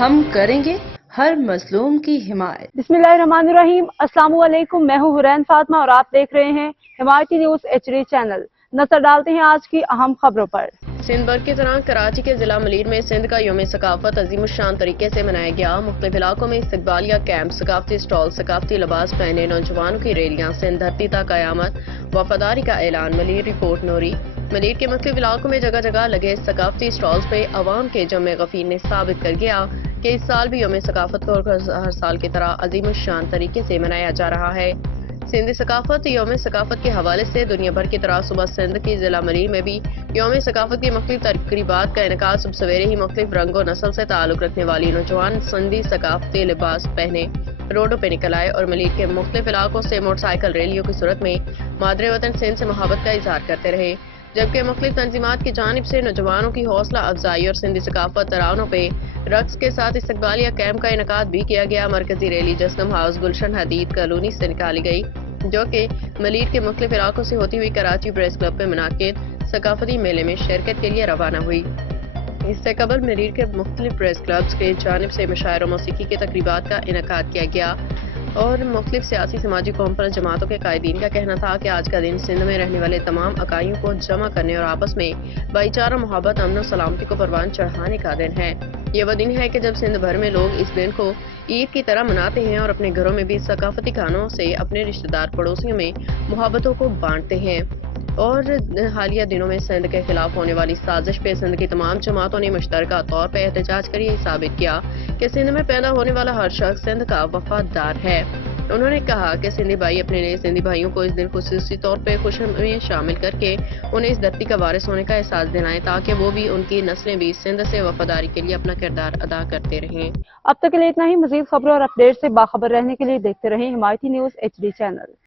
ہم کریں گے ہر مظلوم کی حمایت۔ بسم اللہ الرحمن الرحیم۔ السلام علیکم، میں ہوں حرین فاطمہ اور آپ دیکھ رہے ہیں حمایتی نیوز HD چینل۔ نظر ڈالتے ہیں آج کی اہم خبروں پر۔ سندھ بھر کی طرح کراچی کے ضلع ملیر میں سندھ کا یوم ثقافت عظیم الشان طریقے سے منایا گیا۔ مختلف علاقوں میں استقبالیہ کیمپ، ثقافتی اسٹال، ثقافتی لباس پہنے نوجوانوں کی ریلیاں، سندھ دھرتی تا قیامت، وفاداری کا اعلان، ملیر رپورٹ نوری۔ ملیر کے مختلف علاقوں میں جگہ جگہ لگے ثقافتی اسٹالز پہ عوام کے جمع غفیر نے ثابت کر گیا کہ اس سال بھی یوم ثقافت کو ہر سال کی طرح عظیم الشان طریقے سے منایا جا رہا ہے۔ سندھ ثقافت یوم ثقافت کے حوالے سے دنیا بھر کی طرح صبح سندھ کی ضلع ملیر میں بھی یوم ثقافت کی مختلف تقریبات کا انعقاد صبح سویرے ہی مختلف رنگ و نسل سے تعلق رکھنے والی نوجوان سندھی ثقافتی لباس پہنے روڈوں پہ نکل آئے اور ملیر کے مختلف علاقوں سے موٹر سائیکل ریلیوں کی صورت میں مادر وطن سندھ سے محبت کا اظہار کرتے رہے، جبکہ مختلف تنظیمات کی جانب سے نوجوانوں کی حوصلہ افزائی اور سندھی ثقافت ترانوں پہ رقص کے ساتھ استقبالیہ کیمپ کا انعقاد بھی کیا گیا۔ مرکزی ریلی جسکم ہاؤس گلشن حدید کالونی سے نکالی گئی، جو کہ ملیر کے مختلف علاقوں سے ہوتی ہوئی کراچی پریس کلب پہ منعقد ثقافتی میلے میں شرکت کے لیے روانہ ہوئی۔ اس سے قبل ملیر کے مختلف پریس کلبز کے جانب سے مشاعر و موسیقی کے تقریبات کا انعقاد کیا گیا اور مختلف سیاسی سماجی کانفرنس جماعتوں کے قائدین کا کہنا تھا کہ آج کا دن سندھ میں رہنے والے تمام اکائیوں کو جمع کرنے اور آپس میں بھائی چارہ، محبت، امن و سلامتی کو پروان چڑھانے کا دن ہے۔ یہ وہ دن ہے کہ جب سندھ بھر میں لوگ اس دن کو عید کی طرح مناتے ہیں اور اپنے گھروں میں بھی ثقافتی کھانوں سے اپنے رشتہ دار پڑوسیوں میں محبتوں کو بانٹتے ہیں۔ اور حالیہ دنوں میں سندھ کے خلاف ہونے والی سازش پہ سندھ کی تمام جماعتوں نے مشترکہ طور پہ احتجاج کر یہ ثابت کیا کہ سندھ میں پیدا ہونے والا ہر شخص سندھ کا وفادار ہے۔ انہوں نے کہا کہ سندھی بھائی اپنے نئے سندھی بھائیوں کو اس دن خصوصی طور پہ خوشی میں شامل کر کے انہیں اس دھرتی کا وارث ہونے کا احساس دلائیں تاکہ وہ بھی ان کی نسلیں بھی سندھ سے وفاداری کے لیے اپنا کردار ادا کرتے رہیں۔ اب تک کے لیے اتنا ہی۔ مزید خبروں اور اپڈیٹ سے باخبر رہنے کے لیے دیکھتے رہیں حمایتی نیوز HD چینل۔